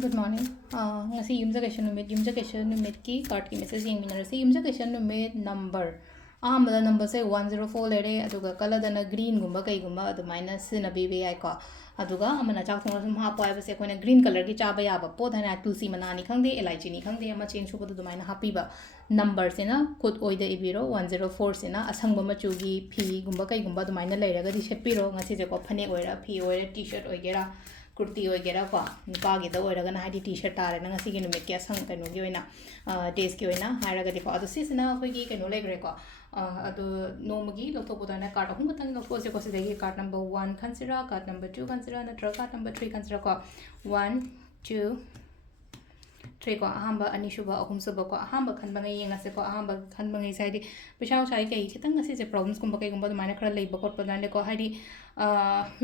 Good morning. Ngasi yumza numit ki card ki message yeng minarasi yumza numit number. Ahmada number say 104 lere aduga kala dana green gumba kai gumba adu minus na bibi ai ko aduga amana chak thong sum ha poi ba se koina green color ki chaba ya ba po dhana tulsi manani khangde elaichi ni khangde ama change suba du maina happy ba number se na khut oida ibiro 104 se na asangba machu gi phi gumba kai gumba du maina leiraga di setpiro ngasi je ko phane oira phi oira t-shirt oigera kurti oigera ko nupa gi da oiraga na hadi t-shirt tare na ngasi gi numit ki asang kanu gi oina days ki oina hairaga di ko adu sisna khoi gi kanu legre ko adu nomagi lokthopudana card ahum batang lokthose ko sidagi card number 1 consider card number 2 consider natra card number 3 consider ko 1 2 3 ko ahamba anishuba ahum suba ko ahamba khanba ngai yenga se ko ahamba khanba ngai sai di pishau sai kai khitang ngasi se problems kumba kai gumba mana khara leiba kot padane ko haidi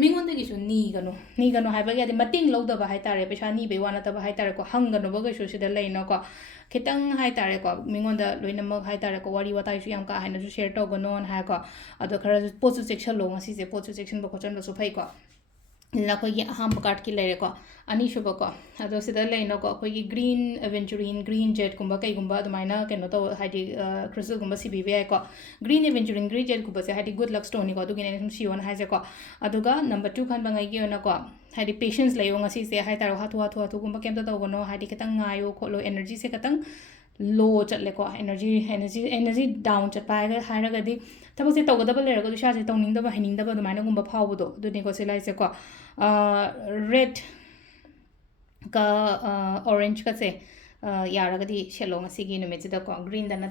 mingon de gi su ni gano haiba ya de mating loda ba hai tare pisha ni be wana ta ba hai tare ko hangano ba ga su sida leino ko khitang hai tare ko mingon da loina mag hai tare ko wari watai su yam ka haina su share to gonon ha ko ado khara pochu section lo ngasi se pochu section ba khochan ba su phai ko la ko gi aham card ki lere ko ani shuba ko ado sida leino ko ko gi green aventurine green jet kumba kai gumba admaina keno to haidi crystal gumba cbbi ko green aventurine green jet kumba se haidi good luck stone ko dugine sum siwon haise ko aduga number 2 khan bangai gi ona ko haidi patience leyo ngasi se hai taro hatu gumba kemta to gono haidi ketang ngayo kholo energy se ketang low chatle ko energy down chat pai ga haira ga di thabo se to ga da le ga du sha se tong ning da ba hining da ba maina gumba phaw do du ni ko se lai se ko red ka orange ka se yaragadi shelong asigi numitsida ko green dana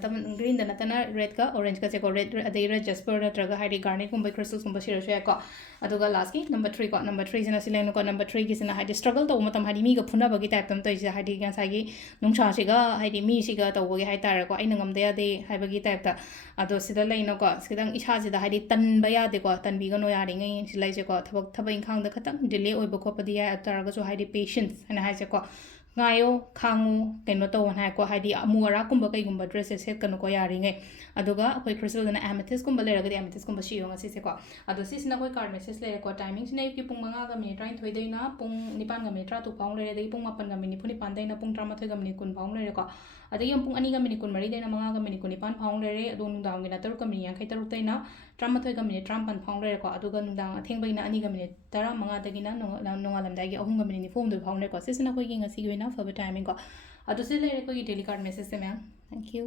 tana red ka orange ka se ko red adai red jasper natraga haidi garnet kumbai crystals kumba sirasya ko aduga last ki number 3 ko number 3 sina sileno ko number 3 ki sina haidi struggle to matam haidi mi ga phuna bagi type tam to isa haidi gan sagi nungsa siga haidi mi siga to bagi hai tar ko aina ngamde ade hai bagi type ta ado sida leino ko sidang isa sida haidi tan ba ya de ko tan bi ga no ya ri ngai silai se ko thaba inkhang da khatang delay oi ba ko padi ya ataraga so haidi patience ana hai se ko ngayo khangu keno to wan ha ko haidi amuara kumba kai gumba dress set kanu ko yari ngai aduga koi crystal na amethyst kumba lera ga amethyst kumba shi yonga se ko adu sis na koi card message le ko timing sine ki pung manga ga minute 3 thoi deina pung nipan ga minute 3 tu paung le dei pung 8 ga minute 9 deina pung 13 ga minute kun paung le ko adai yam pung 2 ga minute 9 deina manga ga minute 9 paung le adu nungdang gi na 3 ga minute 3 deina 13 ga minute 13 paung le ko aduga nungdang atheng bai na 2 ga minute 15 dagina nongalamdai gi 3 ga minute 4 du paung le ko sis na koi gi ngasi gi na for the timing ko adu se le ko daily card message se ma'am thank you